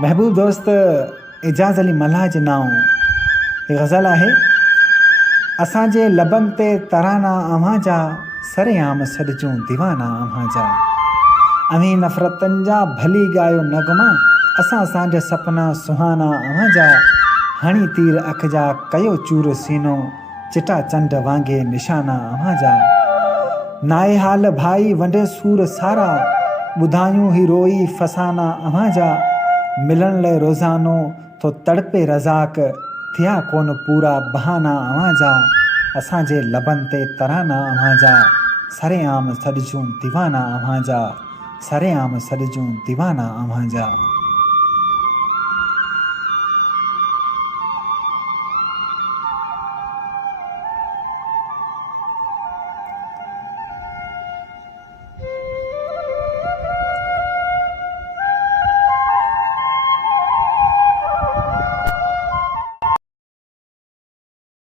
महबूब दोस्त एजाज़ अली मल्हार जे नाओ ही ग़ज़ल आहे। असांजे लबनि ते तराना अव्हां जा, सरेआम सॾिजूं दीवाना अव्हां जा। अवी नफ़रतनि जा भली ॻायो नगमा, असांजा सपना सुहाना अव्हां जा। हणी तीर अख जा कयो चूर सीनो, चिटा चंड वांगे निशाना अव्हां जा। नाए हाल भाई वंडे सूर सारा, ॿुधायूं ही रोई फसाना अव्हां जा। मिलण लाइ रोज़ानो तो तड़पे रज़ाक, थिया कोन पूरा बहाना अव्हां जा। असांजे लबनि ते तराना अव्हां जा, सरेआम सॾिजूं दीवाना अव्हां जा। सरेआम सॾिजूं दीवाना अव्हां जा।